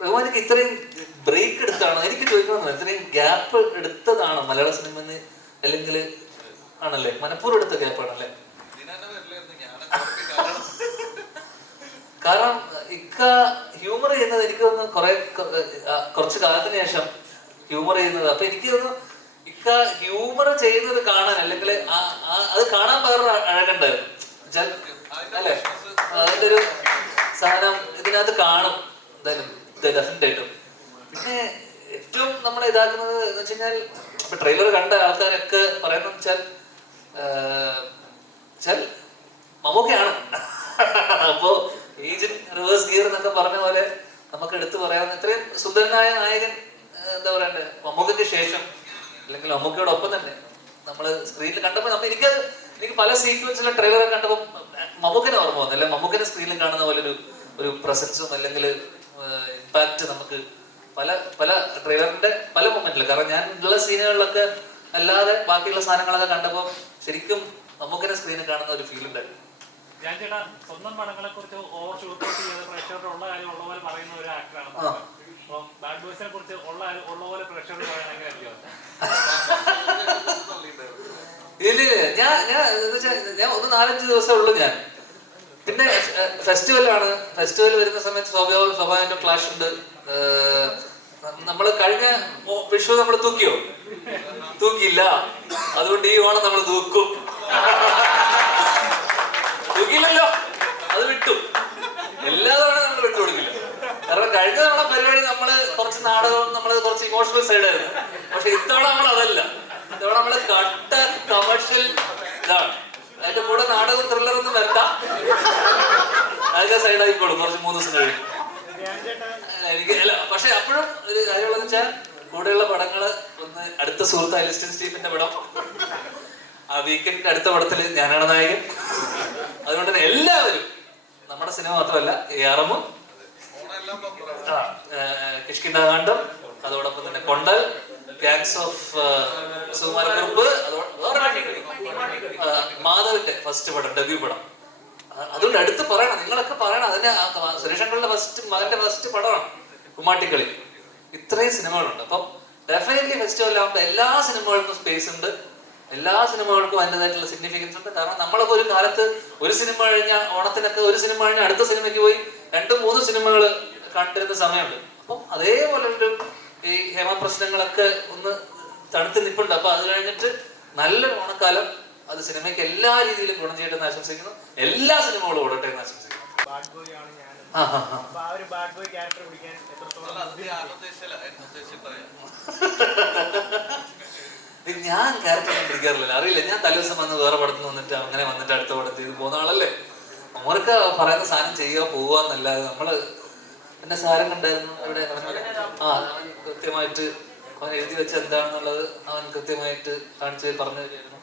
റഹ്മാനിക്ക് ഇത്രയും ബ്രേക്ക് എടുത്താണോ എനിക്ക് ചോദിക്കണമെന്ന്, ഇത്രയും ഗ്യാപ്പ് എടുത്തതാണോ മലയാള സിനിമന്ന്, അല്ലെങ്കിൽ ആണല്ലേ മനഃപൂർവ്വം എടുത്ത ഗ്യാപ്പാണല്ലേ? കാരണം ഇക്ക ഹ്യൂമർ ചെയ്യുന്നത് എനിക്ക് തോന്നുന്നു കുറച്ച് കാലത്തിന് ശേഷം ഹ്യൂമർ ചെയ്യുന്നത്. അപ്പൊ എനിക്ക് തോന്നുന്നു ഇക്ക ഹ്യൂമർ ചെയ്യുന്നത് കാണാൻ, അല്ലെങ്കിൽ അത് കാണാൻ വേറൊരു അഴകുണ്ടായിരുന്നു അല്ലെ? അതിന്റെ ഒരു സാധനം ഇതിനകത്ത് കാണും എന്തായാലും ഡെഫിനറ്റ് ആയിട്ടും. പിന്നെ ഏറ്റവും നമ്മൾ ഇതാക്കുന്നത് എന്ന് വെച്ച് കഴിഞ്ഞാൽ, ഇപ്പൊ ട്രെയിലർ കണ്ട ആൾക്കാരൊക്കെ പറയുന്നത് വെച്ചാൽ മമ്മൂക്കയാണ്. അപ്പോ ഏജന്റ് റിവേഴ്സ് ഗിയർ എന്നൊക്കെ പറഞ്ഞ പോലെ നമുക്ക് എടുത്തു പറയാവുന്ന ഇത്രയും സുന്ദരനായ നായകൻ എന്താ പറയണ്ടേ, മമ്മൂക്കയ്ക്ക് ശേഷം അല്ലെങ്കിൽ മമ്മൂക്കയോടൊപ്പം തന്നെ നമ്മള് സ്ക്രീനിൽ കണ്ടപ്പോൾ എനിക്ക് പല സീക്വൻസിലെ ട്രെയിലറൊക്കെ കണ്ടപ്പോൾ മമ്മൂക്കനെ ഓർമ്മ വന്നു. അല്ലെ മമ്മൂക്കനെ സ്ക്രീനിൽ കാണുന്ന പോലെ ഒരു പ്രസൻസും അല്ലെങ്കിൽ ഇമ്പാക്ട് നമുക്ക് പല ട്രെയിലറിന്റെ പല മൊമെന്റിൽ, കാരണം ഞാൻ ഉള്ള സീനുകളിലൊക്കെ അല്ലാതെ ബാക്കിയുള്ള സാധനങ്ങളൊക്കെ കണ്ടപ്പോൾ ശരിക്കും മമ്മൂക്കനെ സ്ക്രീനിൽ കാണുന്ന ഒരു ഫീൽ ഉണ്ടായിരുന്നു. ഞാൻ ചേട്ടാ സ്വന്തം പടങ്ങളെ കുറിച്ച് ഓവർ ഷൂട്ട് ചെയ്ത് പ്രേക്ഷകരുടെ ഉള്ള കാര്യം ഉള്ള പോലെ പറയുന്ന ഒരു ആക്ടറാണ്. അപ്പം ബാഡ് ബോയ്സിനെ കുറിച്ച് ഉള്ള പോലെ പ്രേക്ഷകർ പറയണമെങ്കിൽ ഞാൻ 4-5 ദിവസമേ ഉള്ളൂ ഞാൻ. പിന്നെ ഫെസ്റ്റിവലാണ്. ഫെസ്റ്റിവൽ വരുന്ന സമയത്ത് സ്വാഭാവികമായിട്ടും ക്ലാഷ് ഉണ്ട്. നമ്മള് കഴിഞ്ഞ വിഷു നമ്മൾ തൂക്കിയില്ല, അതുകൊണ്ട് ഈ ഓണം നമ്മൾ തൂക്കിയില്ലല്ലോ, അത് വിട്ടു. എല്ലാ തവണ നമ്മൾ വിട്ടുകൊടുക്കില്ല. കാരണം കഴിഞ്ഞ തവണ പരിപാടി നമ്മള് കുറച്ച് നാടകവും കുറച്ച് ഇമോഷണൽ സൈഡായിരുന്നു. പക്ഷെ ഇത്തവണ നമ്മൾ അതല്ല. ഇത്തവണ നമ്മള് കട്ട കമേഴ്ഷ്യൽ ഇതാണ്. അതിന്റെ കൂടെ നാടകവും ത്രില്ലറൊന്നും വരണ്ട, അതിന്റെ സൈഡായിക്കോളും കുറച്ച് 3 ദിവസം കഴിഞ്ഞു. എനിക്ക് അല്ല, പക്ഷെ അപ്പോഴും ഒരു കാര്യമുള്ളതെന്ന് വെച്ചാൽ കൂടെയുള്ള പടങ്ങള് ഒന്ന് അടുത്ത സുഹൃത്ത് അലിസ്റ്റൻ സ്റ്റീഫന്റെ പടം, ആ വീക്കെൻഡിന്റെ അടുത്ത പടത്തില് ഞാനാണ് നായകൻ. അതുകൊണ്ട് തന്നെ എല്ലാവരും നമ്മുടെ സിനിമ മാത്രമല്ല, ARM, കിഷ്കിന്ധാകാന്ഡം, അതോടൊപ്പം തന്നെ കൊണ്ടൽ, ഗാങ്സ് ഓഫ് സുകുമാരക്കുറുപ്പ്, മാധവിന്റെ ഫസ്റ്റ് പടം, ഡെബ്യൂ പടം. അതുകൊണ്ട് അടുത്ത് പറയണം, നിങ്ങളൊക്കെ പറയണം. അതിന്റെ സുരേഷങ്ങളുടെ മകന്റെ ഫസ്റ്റ് പടമാണ് കുമ്മാട്ടിക്കളി. ഇത്രയും സിനിമകളുണ്ട്. അപ്പം ഡെഫിനറ്റ്ലി ഫെസ്റ്റിവലാകുമ്പോൾ എല്ലാ സിനിമകൾക്കും സ്പേസ് ഉണ്ട്, എല്ലാ സിനിമകൾക്കും അതിൻ്റെതായിട്ടുള്ള സിഗ്നിഫിക്കൻസ് ഉണ്ട്. കാരണം നമ്മളൊക്കെ ഒരു കാലത്ത് ഒരു സിനിമ കഴിഞ്ഞാൽ ഓണത്തിനൊക്കെ ഒരു സിനിമ കഴിഞ്ഞാൽ അടുത്ത സിനിമയ്ക്ക് പോയി 2-3 സിനിമകൾ കണ്ടിരുന്ന സമയമുണ്ട്. അപ്പം അതേപോലെ ഈ ഹേമപ്രശ്നങ്ങളൊക്കെ ഒന്ന് തണുത്ത് നിൽപ്പുണ്ട്. അപ്പൊ അത് കഴിഞ്ഞിട്ട് നല്ലൊരു ഓണക്കാലം അത് സിനിമയ്ക്ക് എല്ലാ രീതിയിലും ഗുണം ചെയ്യട്ടെ എന്ന് ആശംസിക്കുന്നു. എല്ലാ സിനിമകളും ഓടട്ടെ എന്ന് ആശംസിക്കുന്നു. ഞാൻ ക്യാരക്ടർ പിടിക്കാറില്ല, അറിയില്ല. ഞാൻ തലേദിവസം വന്ന് വേറെ പടത്തിൽ വന്നിട്ട് അങ്ങനെ വന്നിട്ട് അടുത്ത പടത്തിൽ ഇത് പോകുന്ന ആളല്ലേ. അവർക്ക് പറയുന്ന സാധനം ചെയ്യുക പോവുക എന്നല്ലാതെ നമ്മള് എന്നെ സാരം കണ്ടായിരുന്നു അവിടെ. കൃത്യമായിട്ട് അവൻ എഴുതി വെച്ച എന്താണെന്നുള്ളത് അവൻ കൃത്യമായിട്ട് കാണിച്ച് പറഞ്ഞു തരുമായിരുന്നു.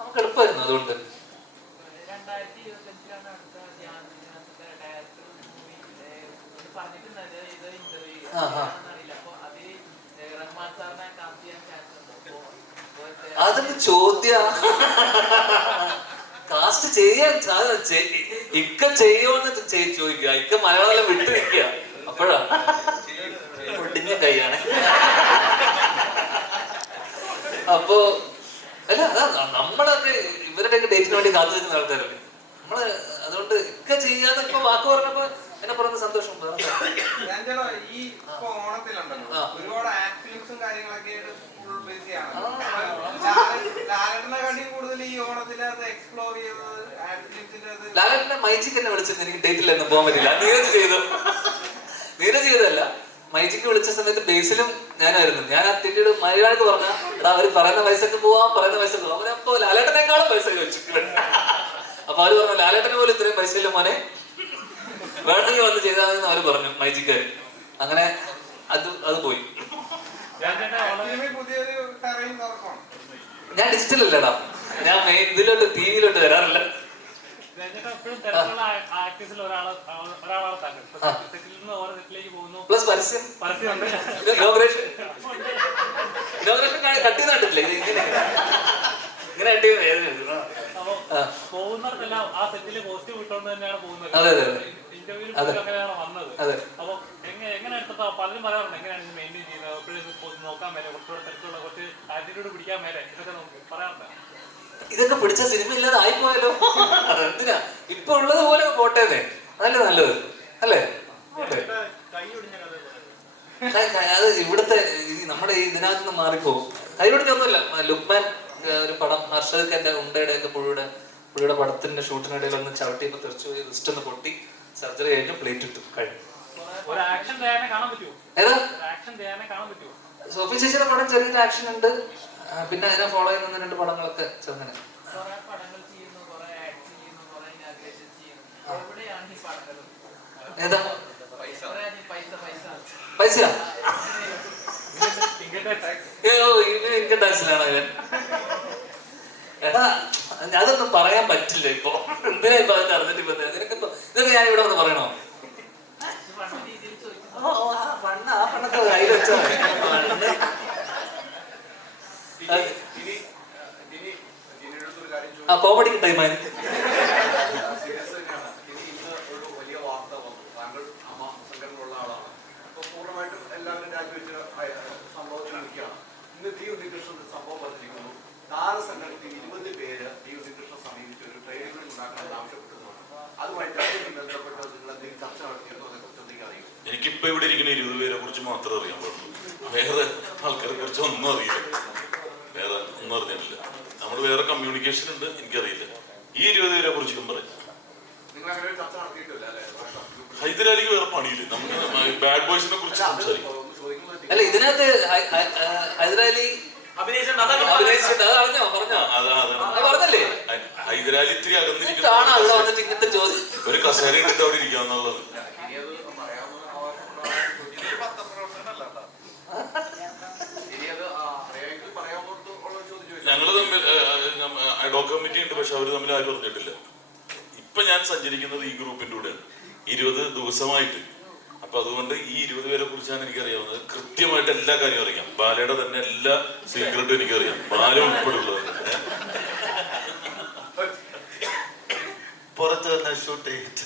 നമുക്ക് എളുപ്പമായിരുന്നു. അതുകൊണ്ട് അതൊക്കെ ചോദ്യം. കാസ്റ്റ് ചെയ്യാൻ ഇക്ക ചെയ്യുമെന്ന് ചോദിക്കുക. ഇക്ക മലയാളം വിട്ടു നിൽക്കുക. അപ്പോഴാ ഒടിഞ്ഞ കൈയാണ്. അപ്പോ അല്ല, അതാ നമ്മളൊക്കെ ഇവരുടെയൊക്കെ ഡേറ്റിന് വേണ്ടി കാത്തു നിൽക്കുന്ന ആൾക്കാരല്ലേ നമ്മള്. അതുകൊണ്ട് ഇക്ക ചെയ്യാന്ന് ഇപ്പൊ വാക്ക് പറഞ്ഞപ്പോ എന്നെ പറഞ്ഞ സന്തോഷം. ഈ ഓണത്തിലുണ്ടല്ലോ ഒരുപാട് ആക്ടിവിറ്റീസും കാര്യങ്ങളൊക്കെ ലാലേട്ടനെ മൈജിക്ക് എന്നെ വിളിച്ചത് എനിക്ക് ഡേറ്റിലൊന്നും പോകാൻ പറ്റില്ല. നീരജ് ചെയ്തല്ല, മൈജിക്ക് വിളിച്ച സമയത്ത് ബേസിലും ഞാനായിരുന്നു. ഞാൻ ആ തിരിയുടെ മലയാളിക്ക് പറഞ്ഞ എടാ അവര് പറയുന്ന പൈസക്ക് പോവാം, പറയുന്ന പൈസക്ക് പോവാം. അവരപ്പോ ലാലേട്ടനേക്കാളും പൈസ ചോദിച്ചു. അപ്പൊ അവര് പറഞ്ഞു ലാലേട്ടന് പോലും ഇത്രയും പൈസ ഇല്ല മോനെ, വേണമെങ്കിൽ വന്ന് ചെയ്താലെന്ന് അവര് പറഞ്ഞു മൈജിക്കാര്. അങ്ങനെ അത് പോയി. ഞാൻ ഡിജിറ്റൽ അല്ലടാ, ഞാൻ ഇതിലോട്ട് ടിവിയിലോട്ട് വരാറില്ല. പ്ലസ് പരസ്യം ഇനോഗ്രേഷൻ കട്ടി നട്ടിട്ടില്ല. ഇങ്ങനെ കട്ടി വേദന. പോകുന്നവർക്കെല്ലാം ആ സെറ്റില് കോസ്റ്റ്യൂം ഇട്ടുകൊണ്ട് തന്നെയാണ് പോകുന്നത്. അതെ അതെ അതെ. ഇന്റർവ്യൂവിൽ അതെ. അങ്ങനെയാണ് വന്നത്. അതെ. അപ്പൊ എങ്ങനെ എടുത്തപ്പോ പലരും പറയാറുണ്ട് എങ്ങനെയാണ് ഇത് മെയിൻറ്റെയിൻ ചെയ്യുന്നത്, എപ്പോഴും നോക്കാൻ മേലെ കുറച്ചുകൂടെ തിരക്കുള്ള കുറച്ച് ആറ്റിറ്റ്യൂഡ് പിടിക്കാൻ മേലെ ഇതൊക്കെ നമുക്ക് പറയാറുണ്ട്. ഇതൊക്കെ പിടിച്ച സിനിമ ഇല്ലാതെ ആയിപ്പോയല്ലോ. എന്തിനാ ഇപ്പൊ ഉള്ളത് പോലെ പോട്ടേന്നേ, അതല്ലേ നല്ലത് അല്ലേ? അത് ഇവിടുത്തെ നമ്മുടെ ഈ ഇതിനകത്ത് നിന്ന് മാറിപ്പോകും. കൈപിടിച്ചൊന്നുമില്ല. ലുക്മാൻ ഒരു പടം ഹർഷദ് എന്റെ ഉണ്ടയുടെ ഒക്കെ പുള്ളിയുടെ പടത്തിന്റെ ഷൂട്ടിനിടയിൽ ഒന്ന് ചവിട്ടിയപ്പോ തെറിച്ചു പോയി, ജസ്റ്റ് ഒന്ന് പൊട്ടി, സർജറി കഴിഞ്ഞു, പ്ലേറ്റ് ഇട്ടു, കഴിഞ്ഞു. ഒരു ആക്ഷൻ ധ്യാനം കാണാൻ പറ്റുമോ? ഏതാ ആക്ഷൻ ധ്യാനം കാണാൻ പറ്റുമോ? സോഫി ചേച്ചിയുടെ പടം ചെറിയൊരു ആക്ഷൻ ഉണ്ട്. പിന്നെ അതിനെ ഫോളോ ചെയ്യുന്ന 2 പടങ്ങളൊക്കെ ചെറുങ്ങനെ. ഏതാ പൈസ? ഇൻകം ടാക്സിലാണ് അവൻ. എടാ അതൊന്നും പറയാൻ പറ്റില്ല ഇപ്പൊ. എന്തിനാ ഇപ്പൊ അതൊക്കെ അറിഞ്ഞിട്ട് ഇപ്പൊ ഇതൊക്കെ ഞാൻ ഇവിടെ ഒന്ന് പറയണോ? ആ പണ്ടത്തെ കയ്യിൽ വെച്ചോ. ആ കോമഡിക്ക് ടൈമായി. എനിക്കിപ്പോ ഇവിടെ ഇരിക്കുന്ന 20 പേരെ കുറിച്ച് മാത്രമേ അറിയാൻ പാടുള്ളൂ. വേറെ ആൾക്കാരെ കുറിച്ച് ഒന്നും അറിയില്ല, വേറെ ഒന്നും അറിഞ്ഞിട്ടില്ല. നമ്മൾ വേറെ കമ്മ്യൂണിക്കേഷൻ ഉണ്ട്, എനിക്കറിയില്ല. ഈ 20 പേരെ കുറിച്ച് പറയും. ഹൈദരാലിക്ക് വേറെ പണിയില്ലേ, നമുക്ക് ബാഡ് ബോയ്സിനെ കുറിച്ച് സംസാരിക്കും. അല്ല ഇതിനകത്ത് ഹൈദരാലി അഭിനയിച്ചിട്ടുണ്ട്, അത് അറിഞ്ഞോ? പറഞ്ഞല്ലേ? ഹൈദരാലി ഇത്തിരി അകന്നിരിക്കുന്ന ഇങ്ങനത്തെ ചോദ്യം. ഒരു കസേര ഇട്ടിട്ട് അവിടെ ഇരിക്കാന്നുള്ളത്. ഞങ്ങള് തമ്മിൽ അഡ്വോക്കേറ്റ് കമ്മിറ്റി ഉണ്ട്, പക്ഷെ അവര് തമ്മിൽ ആരും അറിഞ്ഞിട്ടില്ല. ഇപ്പൊ ഞാൻ സഞ്ചരിക്കുന്നത് ഈ ഗ്രൂപ്പിന്റെ കൂടെയാണ് 20 ദിവസമായിട്ട്. അപ്പൊ അതുകൊണ്ട് ഈ 20 പേരെ കുറിച്ചാണ് എനിക്കറിയാവുന്നത്. കൃത്യമായിട്ട് എല്ലാ കാര്യവും അറിയാം. ബാലയുടെ തന്നെ എല്ലാ സീക്രട്ടും എനിക്കറിയാം, ബാല ഉൾപ്പെടെയുള്ളത്. പുറത്ത് തന്നെ ഷൂട്ട് ചെയ്തിട്ട്